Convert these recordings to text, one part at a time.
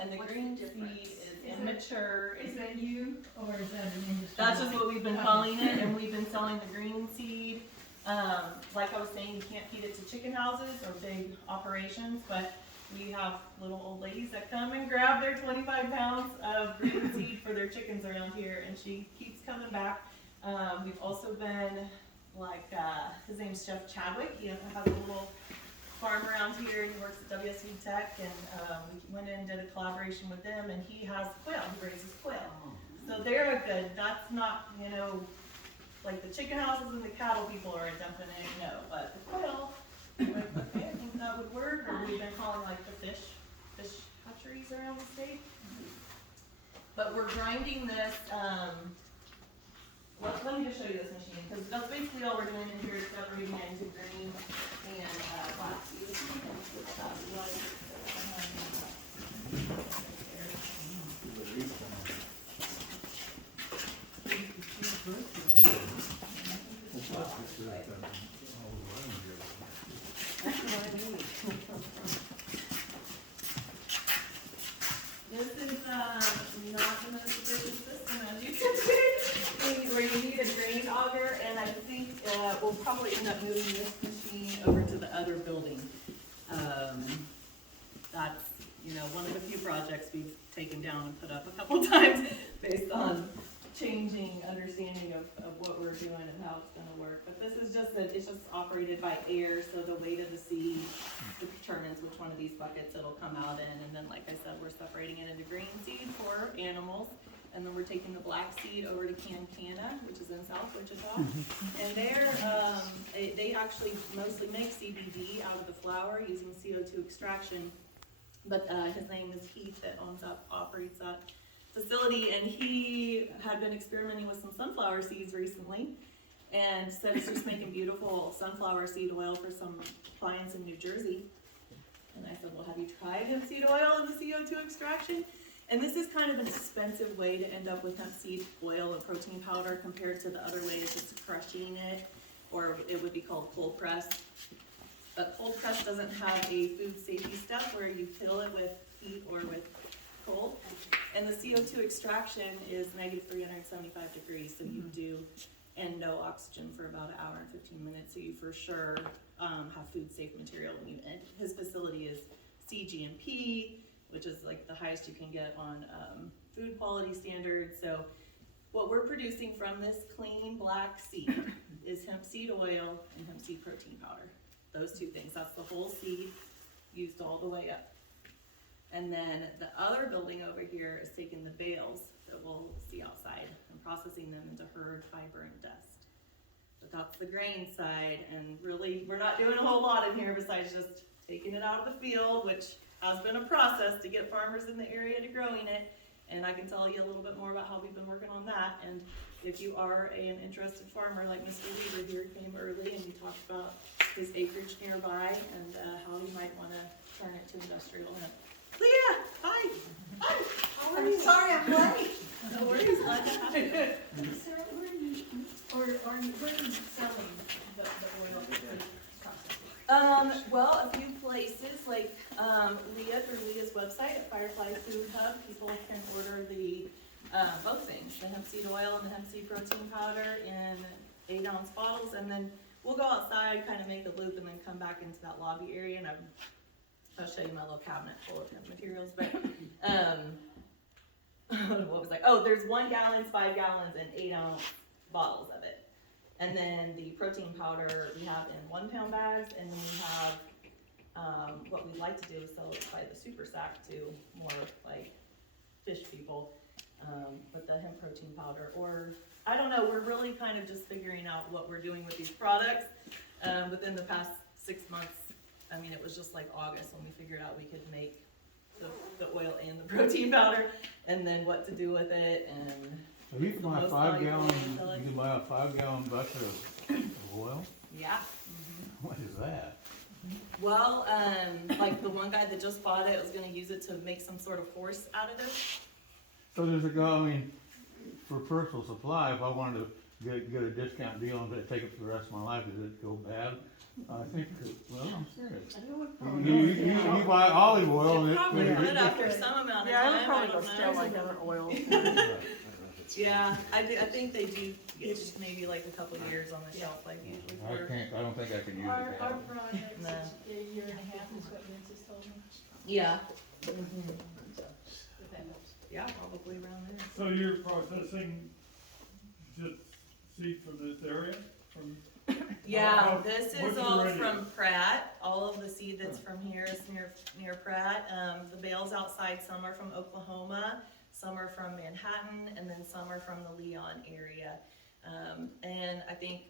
And the What's green the difference? seed is immature. Is that you, or is that an industry? That's just what we've been calling it, and we've been selling the green seed. Like I was saying, you can't feed it to chicken houses or big operations, but we have little old ladies that come and grab their 25 pounds of green seed for their chickens around here, and she keeps coming back. We've also been, like, his name's Chef Chadwick. He has a little farm around here, and he works at WSU Tech, and we went in and did a collaboration with them, and he has quail. He raises quail. So they're a good, that's not, you know, like the chicken houses and the cattle people are a definite no, but the quail, like, okay, I think that would work. Or we've been calling like the fish hatcheries around the state. But we're grinding this, let me just show you this machine, because that's basically all we're doing in here is separating it into green and black seed. This is not the most efficient system, as you can see, where you need a grain auger, and I think we'll probably end up moving this machine over to the other building. That's, you know, one of the few projects we've taken down and put up a couple times based on changing understanding of what we're doing and how it's gonna work. But this is just that it's just operated by air, so the weight of the seed determines which one of these buckets it'll come out in. And then, like I said, we're separating it into green seed for animals. And then we're taking the black seed over to Cancana, which is in South Wichita. And they actually mostly make CBD out of the flower using CO2 extraction. But his name is Heath that operates that facility, and he had been experimenting with some sunflower seeds recently and said it's just making beautiful sunflower seed oil for some clients in New Jersey. And I said, well, have you tried hemp seed oil and the CO2 extraction? And this is kind of an expensive way to end up with hemp seed oil and protein powder compared to the other way of just crushing it, or it would be called cold press. But cold press doesn't have a food safety step where you fill it with heat or with cold. And the CO2 extraction is negative 375 degrees, so you do, and no oxygen for about an hour and 15 minutes, so you for sure have food safe material. And his facility is CGMP, which is like the highest you can get on food quality standards. So what we're producing from this clean black seed is hemp seed oil and hemp seed protein powder. Those two things, that's the whole seed used all the way up. And then the other building over here is taking the bales that we'll see outside and processing them into herd fiber and dust. But that's the grain side, and really we're not doing a whole lot in here besides just taking it out of the field, which has been a process to get farmers in the area to growing it. And I can tell you a little bit more about how we've been working on that. And if you are an interested farmer like Mr. Weaver here, came early and we talked about his acreage nearby and how he might want to turn it to industrial hemp. Leah, hi. Hi. How are you? Sorry, I'm late. No worries. Glad to have you. Sarah, where are you, where are you selling the oil process? Well, a few places like Leah, through Leah's website at Firefly Food Hub, people can order the both things, the hemp seed oil and the hemp seed protein powder in 8-ounce bottles, and then we'll go outside, kind of make a loop, and then come back into that lobby area, and I'll show you my little cabinet full of hemp materials. But what was I? Oh, there's 1 gallon, 5 gallons, and 8-ounce bottles of it. And then the protein powder we have in 1-pound bags, and then we have what we like to do is sell it by the super sack to more like fish people. But the hemp protein powder, or I don't know, we're really kind of just figuring out what we're doing with these products. Within the past 6 months, I mean, it was just like August when we figured out we could make the oil and the protein powder, and then what to do with it. And So you can buy a 5 gallon, you can buy a 5 gallon bucket of oil? yeah. What is that? Well, like the one guy that just bought it was gonna use it to make some sort of horse additive. So there's a guy, I mean, for personal supply, if I wanted to get a discount deal and take it for the rest of my life, does it go bad? I think, well, I'm serious. I know it You buy olive oil and It it. probably yeah. would after some amount of Yeah, I would time, I probably go don't still know. like other oils. Yeah, I think they do, it's just maybe like a couple of years on the shelf life usually for. I don't think I can use Our it. project No. is a year and a half is what Vince has told me, Yeah, if that helps. yeah, probably around there. So you're processing just seed from this area, from? Yeah, this What's is your all radius? from Pratt, all of the seed that's from here is near Pratt. The bales outside, some are from Oklahoma, some are from Manhattan, and then some are from the Leon area. And I think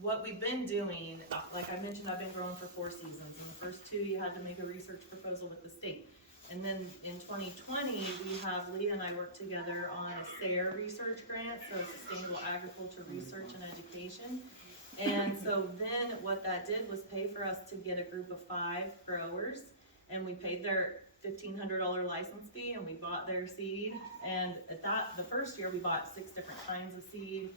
what we've been doing, like I mentioned, I've been growing for 4 seasons, and the first 2 you had to make a research proposal with the state. And then in 2020, Leah and I worked together on a SARE research grant, so Sustainable Agriculture Research and Education. And so then what that did was pay for us to get a group of 5 growers, and we paid their $1,500 license fee, and we bought their seed. And at the first year we bought 6 different kinds of seed,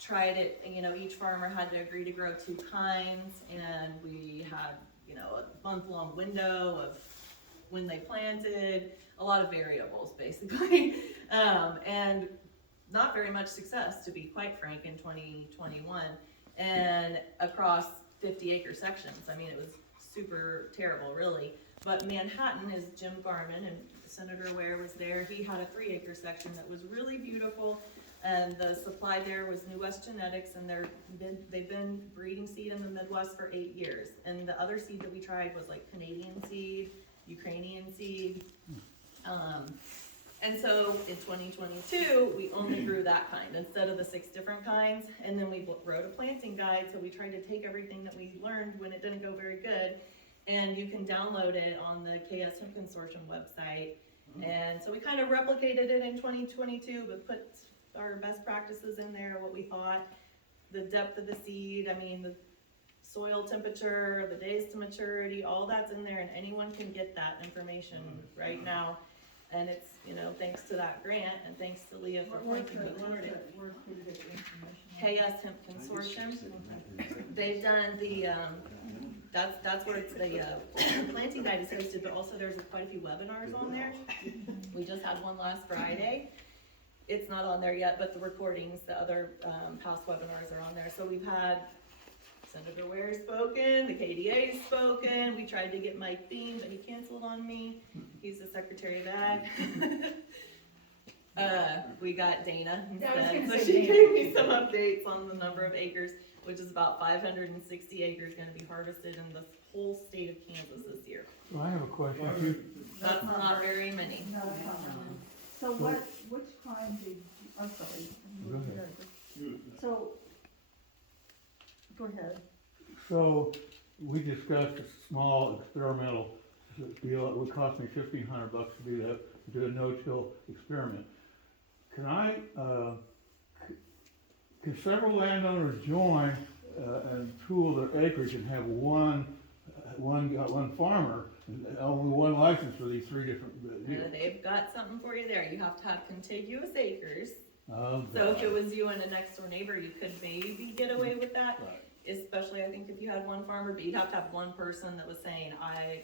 tried it, each farmer had to agree to grow 2 kinds, and we had, a month-long window of when they planted, a lot of variables basically. And not very much success, to be quite frank, in 2021. And across 50-acre sections, I mean, it was super terrible, really. But Manhattan is Jim Garman, and Senator Ware was there. He had a 3-acre section that was really beautiful, and the supply there was New West Genetics, and they've been breeding seed in the Midwest for 8 years. And the other seed that we tried was like Canadian seed, Ukrainian seed. And so in 2022, we only grew that kind instead of the 6 different kinds. And then we wrote a planting guide, so we tried to take everything that we learned when it didn't go very good, and you can download it on the KS Hemp Consortium website. And so we kind of replicated it in 2022, but put our best practices in there, what we thought, the depth of the seed, I mean, the soil temperature, the days to maturity, all that's in there, and anyone can get that information right now. And it's, thanks to that grant, and thanks to Leah for pointing me toward it. KS Hemp Consortium, they've done the, that's where it's the planting guide is hosted, but also there's quite a few webinars on there. We just had one last Friday. It's not on there yet, but the recordings, the other past webinars are on there. So we've had Senator Ware spoken, the KDA spoken. We tried to get Mike Bean, but he canceled on me. He's the Secretary of Ag. We got Dana instead, so she gave me some updates on the number of acres, which is about 560 acres going to be harvested in the whole state of Kansas this year. Well, I have a question. That's not very many. Not a problem. So which kind did you, I'm sorry. Go ahead. So, go ahead. So, we discussed a small experimental deal. It would cost me $1,500 to do that, to do a no-till experiment. Can several landowners join and pool their acreage and have one farmer, and only one license for these 3 different deals? They've got something for you there. You have to have contiguous acres. Oh, So if God. it was you and a next door neighbor, you could maybe get away with that. Right. Especially, I think, if you had one farmer, but you'd have to have one person that was saying, I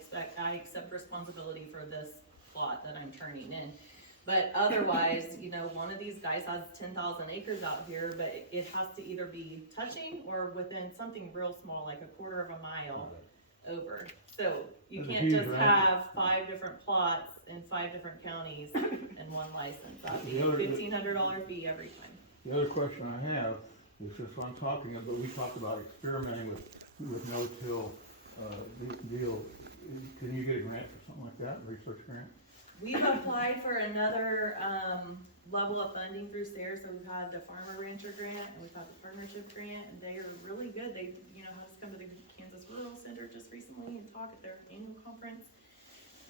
accept responsibility for this plot that I'm turning in. But otherwise, one of these guys has 10,000 acres out here, but it has to either be touching or within something real small, like a quarter of a mile over. So you That's a can't huge just range. have 5 different plots in 5 different counties and one license. That'd be The other- $1,500 fee every time. The other question I have is just what I'm talking about, we talked about experimenting with no-till deal. Can you get a grant for something like that, a research grant? We've applied for another level of funding through SARE, so we've had the Farmer Rancher Grant, and we've had the Partnership Grant, and they are really good. They, had us come to the Kansas Rural Center just recently and talk at their annual conference.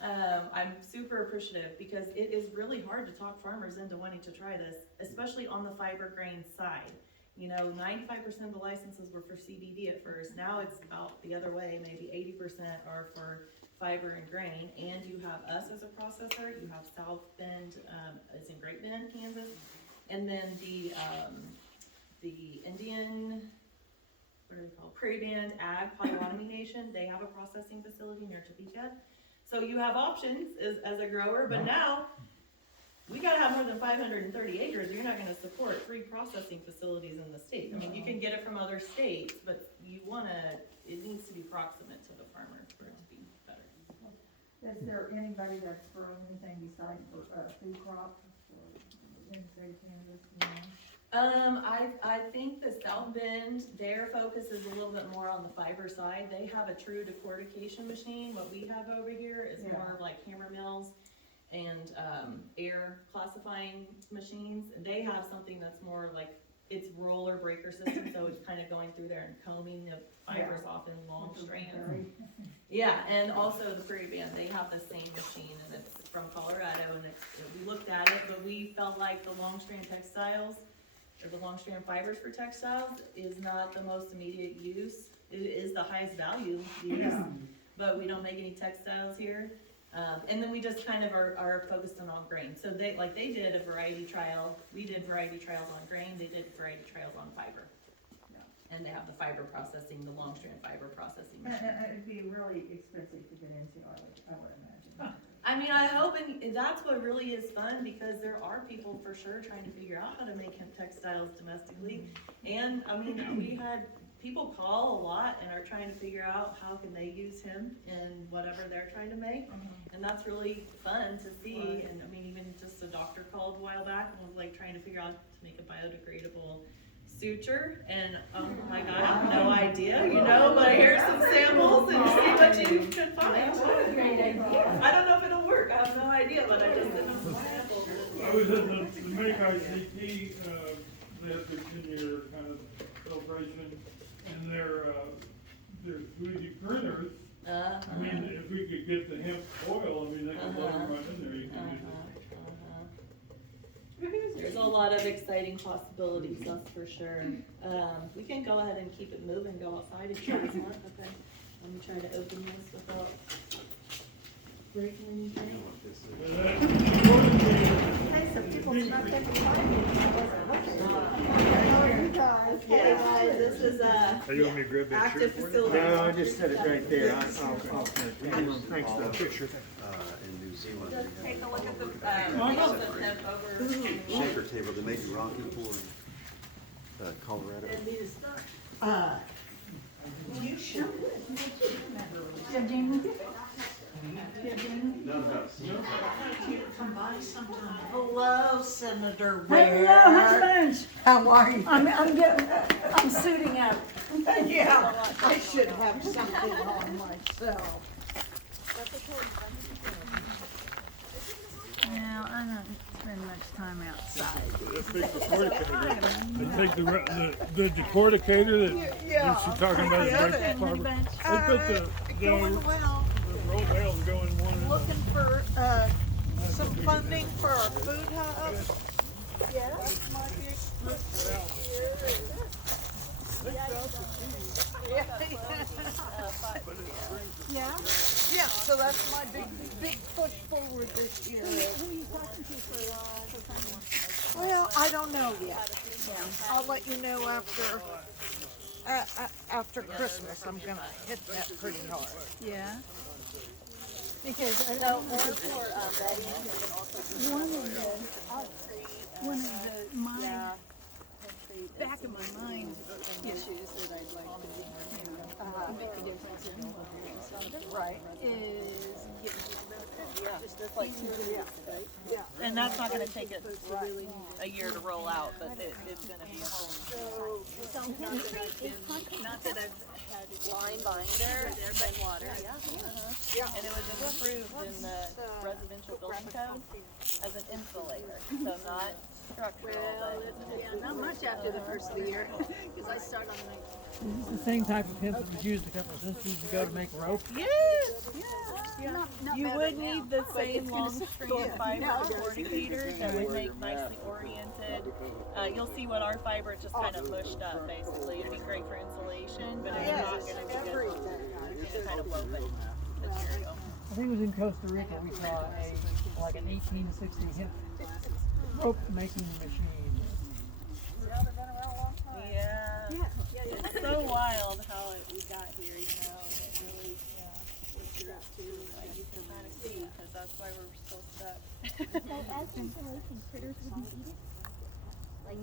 I'm super appreciative because it is really hard to talk farmers into wanting to try this, especially on the fiber grain side. 95% of the licenses were for CBD at first. Now it's about the other way, maybe 80% are for fiber and grain, and you have us as a processor, you have South Bend, it's in Great Bend, Kansas, and then the the Indian, what are they called, Prairie Band Ag Potawatomi Nation, they have a processing facility near Topeka. So you have options as a grower, but now, we gotta have more than 530 acres, you're not gonna support 3 processing facilities in the state. I mean, you can get it from other states, but it needs to be proximate to the farmer for it to be better. Is there anybody that's growing anything besides for, food crops or in the state of Kansas, you know? I think the South Bend, their focus is a little bit more on the fiber side. They have a true decortication machine. What we have over here is Yeah. more of like hammer mills and, air classifying machines. They have something that's more like, it's roller breaker system, so it's kind of going through there and combing the fibers off in long strands. Yeah, and also the Prairie Band, they have the same machine, and it's from Colorado, and we looked at it, but we felt like the long strand textiles, or the long strand fibers for textiles, is not the most immediate use. It is the highest value use, Yeah. but we don't make any textiles here. And then we just kind of are focused on all grain. So they did a variety trial, we did variety trials on grain, they did variety trials on fiber. And they have the fiber processing, the long strand fiber processing And, machine. and it'd be really expensive to get into, I would imagine. I mean, I hope, and that's what really is fun, because there are people for sure trying to figure out how to make hemp textiles domestically. And, I mean, we had people call a lot and are trying to figure out how can they use hemp in whatever they're trying to make. And that's really fun to see, Right. and I mean, even just a doctor called a while back and was like trying to figure out to make a biodegradable suture, and oh my god, I have no idea, you know, but here's some samples and see what you can find. Great idea. I don't know if it'll work, I have no idea, but I just sent them some samples. I was at the Make ICT, they have the 10-year kind of celebration, and their 3D printers, I mean, if we could get the hemp oil, I mean, they could plug it right in there, you can use it. There's a lot of exciting possibilities, that's for sure. We can go ahead and keep it moving, go outside if you want, okay? Let me try to open this without breaking anything. Hey, so people not taking Okay, guys, this is Are you want me to grab that active shirt for you? facility. No, I just set it right there. I'll thanks though. Picture. In New Zealand, Just we take had a look at the, hemp over. a shaker table that made you rocky for Colorado. You should. Hello, Senator Hello, Ware. husband. How are you? I'm suiting up. Yeah, I should have something on myself. Now, I don't spend much time outside. They take the decorticator that she's talking about, is like the farmer. They put Going well. the roll bales go in one end. Looking for, some funding for our food hub. Yes, my big push here. Yeah, yeah, so that's my big push forward this year. Who are you talking to for, Well, I don't know yet. I'll let you know after Christmas. I'm gonna hit that pretty hard. yeah? Because one of the my back of my mind issues that I'd like to make a difference in Right. is getting And that's not gonna take it a year to roll out, but it's gonna be a whole. Not that I've had line binder and water, yeah. And it was approved in the residential building code as an insulator, so not structural, but. not much after the first of the year, because I start on Is this the same type of hemp that was used a couple of centuries ago to make rope? Yes, not you better would now, need the but same it's gonna long start- strand yeah, fiber now it does. corrugators that would make nicely oriented. You'll see what our fiber is just kind of mushed up basically. It'd be great for insulation, but it's not gonna be good for any kind of woven material. I think it was in Costa Rica we saw an 1860 hemp rope making machine. Yeah. It's so wild how we got here, you know, and it really, what you're up to, like you can kind of see, because that's why we're still stuck. Critters wouldn't eat it?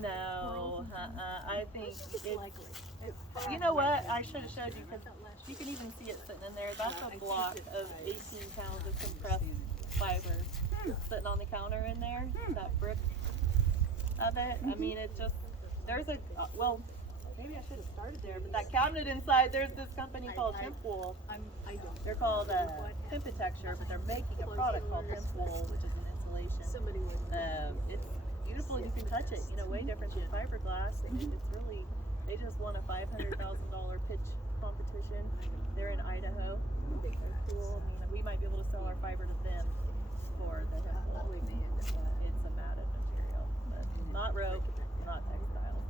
No, I think it's, you know what, I should have showed you, because you can even see it sitting in there. That's a block of 18 pounds of compressed fiber sitting on the counter in there, that brick of it. I mean, it just, there's a, well, maybe I should have started there, but that cabinet inside, there's this company called Hemp. They're called Hemp Technology, but they're making a product called Hemp, which is an insulation. It's beautiful, you can touch it, you know, way different than fiberglass. It's really, they just won a $500,000 pitch competition. They're in Idaho. They're cool. I mean, we might be able to sell our fiber to them for the hemp wool. It's a matted material, but not rope, not textile.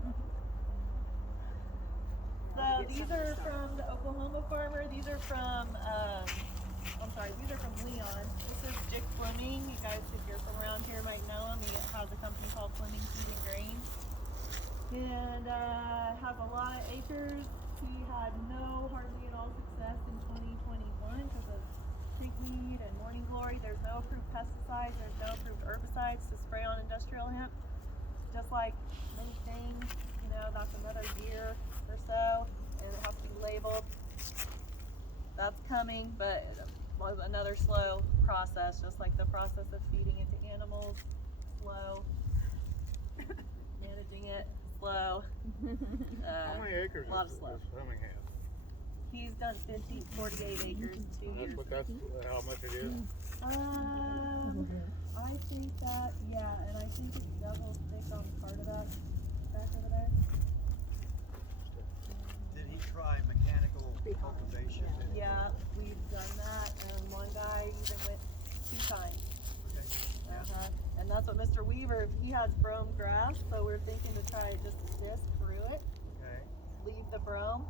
So these are from the Oklahoma farmer. These are from, these are from Leon. This is Dick Fleming. You guys, if you're from around here, might know him. He has a company called Fleming Seed and Grain. And has a lot of acres. He had hardly at all success in 2021 because of pigweed and morning glory. There's no approved pesticides. There's no approved herbicides to spray on industrial hemp. Just like many things, you know, that's another year or so, and it has to be labeled. That's coming, but another slow process, just like the process of feeding into animals, slow. Managing it, slow. How many acres a lot of does slow. Fleming have? He's done 48 acres in 2 years. That's how much it is? I think that, and I think it's double thick on part of that back over there. Did he try mechanical cultivation? Yeah, we've done that, and one guy even went 2 times. Okay. And that's what Mr. Weaver, he has brome grass, so we're thinking to try just a disc through it, Okay. leave the brome,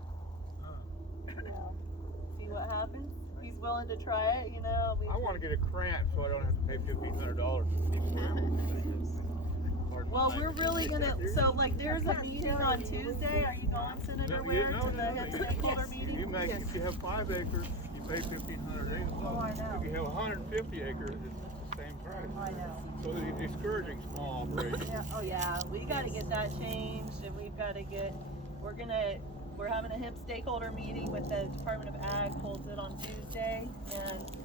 see what happens. He's willing to try it, you know. I want to get a grant so I don't have to pay $1,500. Well, we're really gonna, so like there's a meeting on Tuesday. Are you going, Senator Ware, to the hemp stakeholder meeting? If you have 5 acres, you pay $1,500. Oh, I know. If you have 150 acres, it's the same price. I know. So you're discouraging small operations. Yeah, we gotta get that changed, and we've gotta get, we're having a hemp stakeholder meeting with the Department of Ag, holds it on Tuesday, and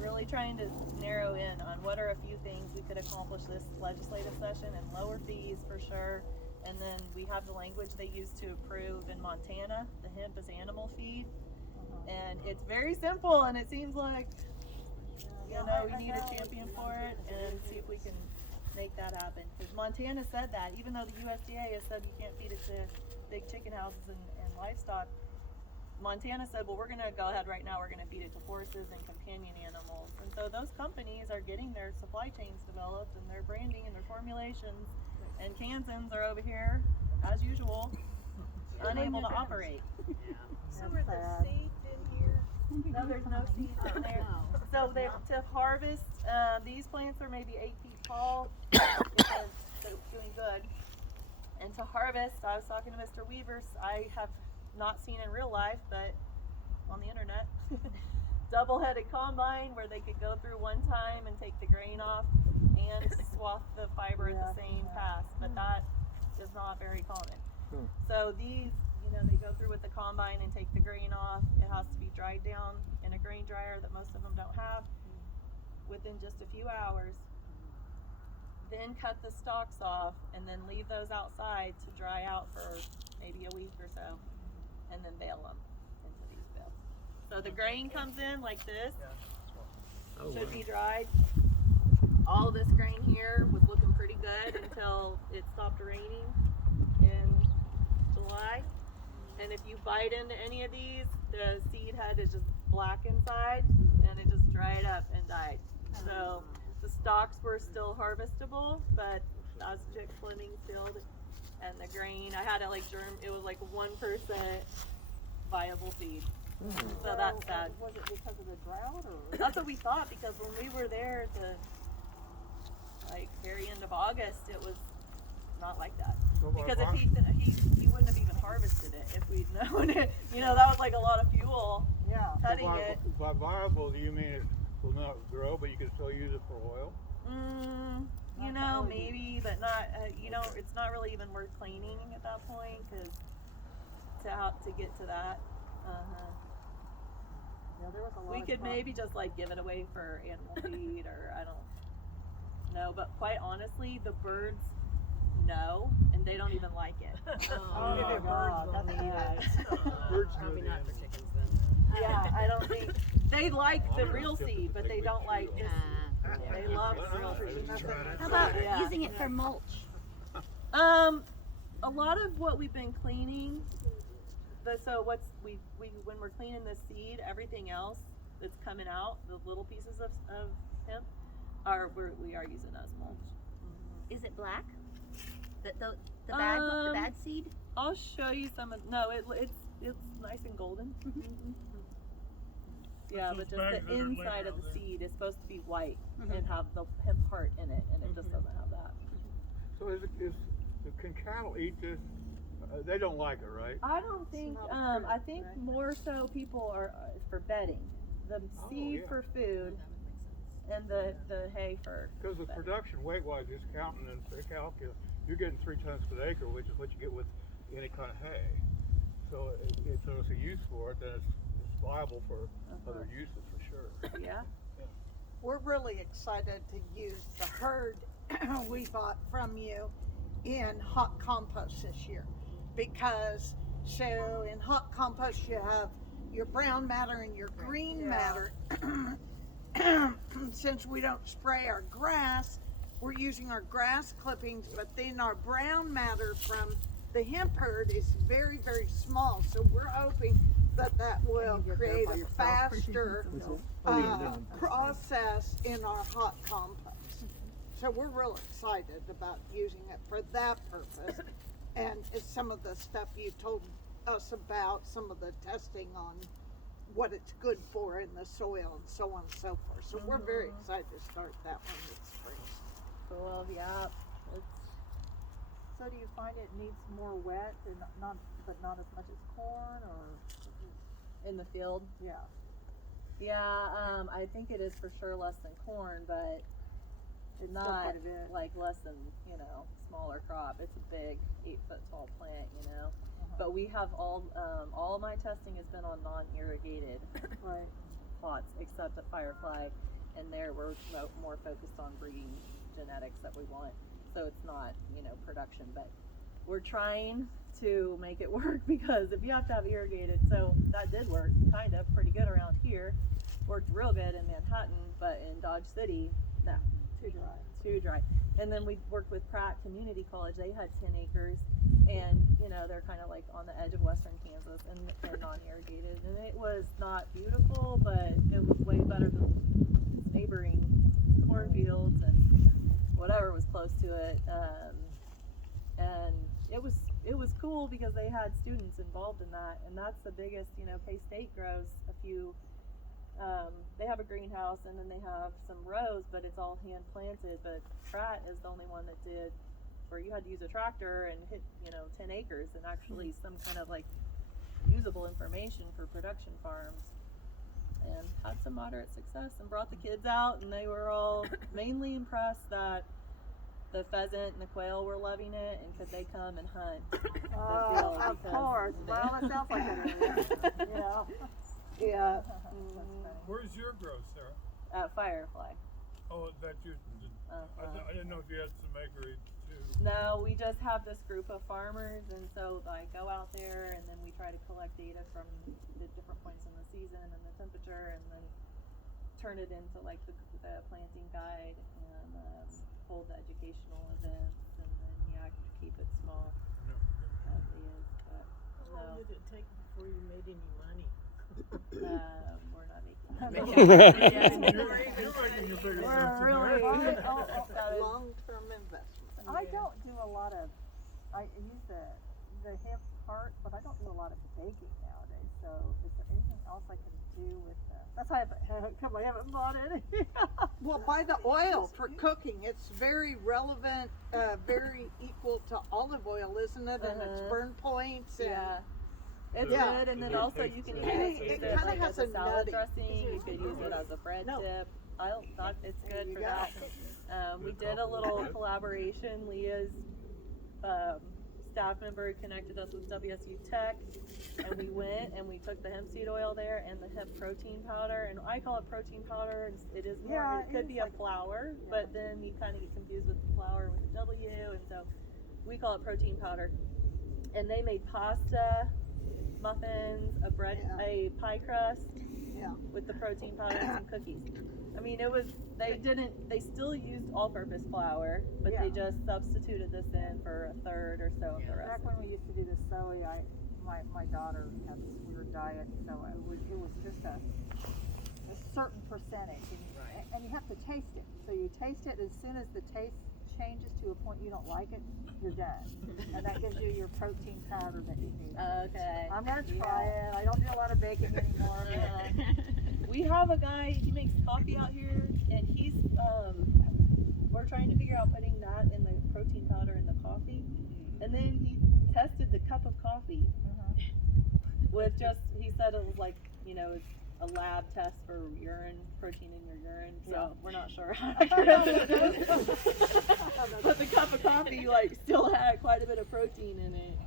really trying to narrow in on what are a few things we could accomplish this legislative session, and lower fees for sure. And then we have the language they used to approve in Montana, the hemp is animal feed. And it's very simple, and it seems like, you know, we need a champion for it, and see if we can make that happen. Because Montana said that, even though the USDA has said you can't feed it to big chicken houses and livestock, Montana said, well, we're going to go ahead right now, we're going to feed it to horses and companion animals. And so those companies are getting their supply chains developed, and their branding and their formulations, and Kansans are over here, as usual, unable to operate. So are the seeds in here? No, there's no seeds in there. So to harvest, these plants are maybe 8 feet tall, because they're doing good. And to harvest, I was talking to Mr. Weavers, I have not seen in real life, but on the internet, double-headed combine where they could go through one time and take the grain off and swath the fiber at the same pass, but that is not very common. So these, you know, they go through with the combine and take the grain off. It has to be dried down in a grain dryer that most of them don't have within just a few hours. Then cut the stalks off and then leave those outside to dry out for maybe a week or so, and then bale them into these bales. So the grain comes in like this, should be dried. All of this grain here was looking pretty good until it stopped raining in July. And if you bite into any of these, the seed head is just black inside, and it just dried up and died. So the stalks were still harvestable, but as Dick Fleming filled, and the grain, I had it like it was like 1% viable seed. So that's sad. Was it because of the drought, or? That's what we thought, because when we were there at the very end of August, it was not like that. Because if he wouldn't have even harvested it if we'd known it. You know, that was like a lot of fuel. Yeah. Cutting it. By viable, do you mean it will not grow, but you can still use it for oil? You know, maybe, but not. You know, it's not really even worth cleaning at that point because to get to that. Yeah, there was a lot We of could talk. maybe just like give it away for animal feed, or I don't know. But quite honestly, the birds know, and they don't even like it. Oh my God, that's bad. Birds know Probably the not for animals. chickens then. Yeah, I don't think they like the real seed, but they don't like this. They love the real seed. How about Yeah. using it for mulch? A lot of what we've been cleaning, so we when we're cleaning the seed, everything else that's coming out, the little pieces of hemp, we are using as mulch. Is it black? The bad seed? I'll show you some of. No, it's nice and golden. Yeah, Those but just bags the that are laying inside of out the there. seed is supposed to be white and have the hemp heart in it, and it just doesn't have that. So can cattle eat this? They don't like it, right? I don't think. I think more so people are for bedding. The seed yeah. for food and the hay for. Because the bedding. production weight-wise, just counting and the calculus, you're getting 3 tons per acre, which is what you get with any kind of hay. So it's a use for it, then it's viable for other uses for sure. Yeah. We're really excited to use the herd we bought from you in hot compost this year, because so in hot compost you have your brown matter and your green matter. Since we don't spray our grass, we're using our grass clippings, but then our brown matter from the hemp herd is very, very small. So we're hoping that will create a faster process in our hot compost. So we're real excited about using it for that purpose. And it's some of the stuff you told us about, some of the testing on what it's good for in the soil and so on and so forth. So we're very excited to start that one this spring. Cool, yeah. So do you find it needs more wet and not as much as corn, or? In the field? Yeah. Yeah, I think it is for sure less than corn, but It's not still quite a bit. like less than, smaller crop. It's a big 8-foot tall plant, But we have all of my testing has been on non-irrigated Right. plots, except at Firefly, and there we're more focused on breeding genetics that we want. So it's not, production, but we're trying to make it work, because if you have to have irrigated, so that did work kind of pretty good around here, worked real good in Manhattan, but in Dodge City, no, too dry. And then we worked with Pratt Community College. They had 10 acres, and they're kind of like on the edge of western Kansas, and they're non-irrigated, and it was not beautiful, but it was way better than neighboring cornfields and whatever was close to it. And it was cool because they had students involved in that, and that's the biggest. K-State grows a few. They have a greenhouse, and then they have some rows, but it's all hand planted. But Pratt is the only one that did, where you had to use a tractor and hit 10 acres, and actually some kind of like usable information for production farms, and had some moderate success, and brought the kids out, and they were all mainly impressed that the pheasant and the quail were loving it, and could they come and hunt the field, Of because course. they- Well, it sounds like it. Yeah. Where's your growth, Sarah? At Firefly. Oh, that you, I didn't know if you had some acreage too. No, we just have this group of farmers, and so I go out there, and then we try to collect data from the different points in the season and the temperature, and then turn it into like the planting guide, and hold the educational events, and then keep it small No. as it is. But How long did it take before you made any money? we're not making money. You're making your biggest We're sense in really there. long-term investment. I don't do a lot of, I use the hemp part, but I don't do a lot of baking nowadays. So is there anything else I can do with, that's why I haven't bought any. Well, buy the oil for cooking. It's very relevant, very equal to olive oil, isn't it? And it's burn points and. Yeah. It's Yeah. good, and then also you can use It it kinda like has as a a salad nutty. dressing. You could use it as a bread dip. It's good for that. We did a little collaboration. Leah's staff member connected us with WSU Tech, and we went and we took the hemp seed oil there and the hemp protein powder, and I call it protein powder. It is more. Yeah, it could be a flour, but then you kind of get confused with the flour with the W, and so we call it protein powder. And they made pasta, muffins, a pie crust with the protein powder and some cookies. I mean, they still used all-purpose flour, but they just substituted this in for a third or so of the rest. Back when we used to do the soy, my daughter had this weird diet, so it was just a certain percentage, and you have to taste it. So you taste it, as soon as the taste changes to a point you don't like it, you're done. And that gives you your protein powder that you need. Okay. I'm gonna try it. I don't do a lot of baking anymore. We have a guy, he makes coffee out here, and we're trying to figure out putting that in the protein powder in the coffee. And then he tested the cup of coffee with he said it was like, it's a lab test for urine, protein in your urine, so we're not sure how accurate it is. But the cup of coffee, still had quite a bit of protein in it.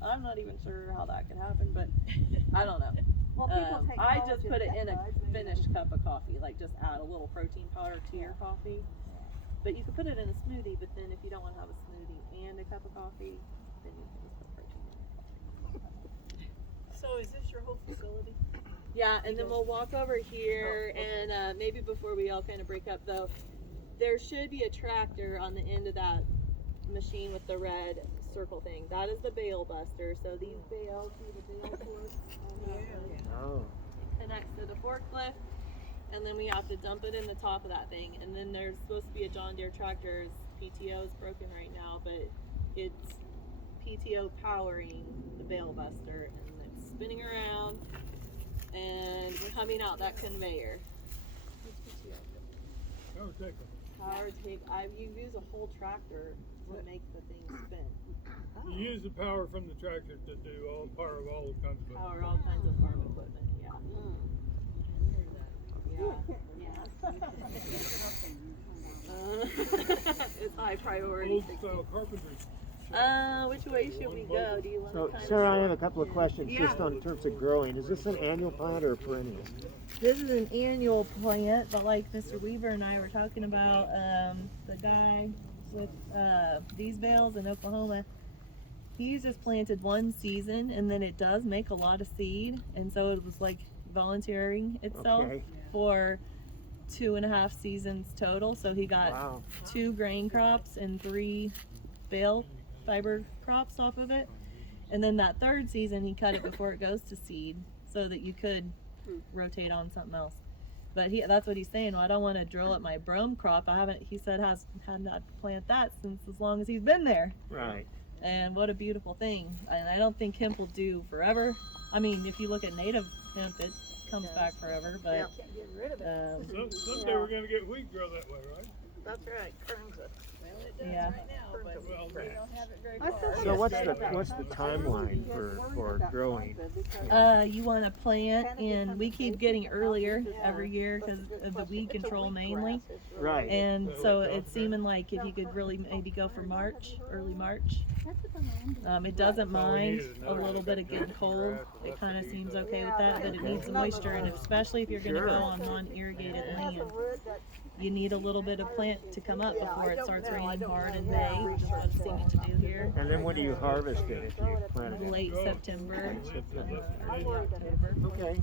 I'm not even sure how that could happen, but I don't know. Well, people take I just collagen put it in a peptides. finished cup of coffee, just add a little protein powder to your coffee. But you could put it in a smoothie, but then if you don't want to have a smoothie and a cup of coffee, then you can just put protein in your coffee. So is this your whole facility? Yeah, and then we'll walk over here, and maybe before we all kind of break up though, there should be a tractor on the end of that machine with the red circle thing. That is the bale buster. So these bales, see the bale forks? Oh. Connects to the forklift, and then we have to dump it in the top of that thing. And then there's supposed to be a John Deere tractor's PTO is broken right now, but it's PTO powering the bale buster, and it's spinning around and coming out that conveyor. Power take. You use a whole tractor to make the thing spin. You use the power from the tractor to do power of all kinds of. Power all kinds of farm equipment. It's high priority. Old style carpentry. Which way should we go? Do you want So, to Sarah, I have a couple of questions just on terms of growing. Is this an annual plant or a perennial? This is an annual plant, but like Mr. Weaver and I were talking about, the guy with these bales in Oklahoma, he's just planted one season, and then it does make a lot of seed, and so it was volunteering itself for 2.5 seasons total. So he got 2 grain crops and 3 bale fiber crops off of it, and then that 3rd season he cut it before it goes to seed so that you could rotate on something else. But that's what he's saying. Well, I don't want to drill up my brome crop. He said had not plant that since as long as he's been there. Right. And what a beautiful thing. And I don't think hemp will do forever. I mean, if you look at native hemp, it comes back forever, but Someday we're gonna get wheat grow that way, right? That's right, Kernza. Well, it does Yeah. right now, but we don't have it very far. So what's the timeline for growing? You want to plant, and we keep getting earlier every year because of the weed control mainly. Right. And so it's seeming like if you could really maybe go for early March. It doesn't mind a little bit of getting cold. It kind of seems okay with that, but it needs the moisture, and especially if you're going to go on non-irrigated land, you need a little bit of plant to come up before it starts raining hard in May, which is what I'm seeming to do here. And then when do you harvest it if you plant it? Late September, October. Okay,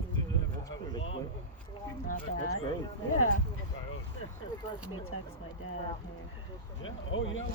that's pretty quick. Not bad. That's great. Yeah. Let me text my dad here. Yeah. Oh yeah.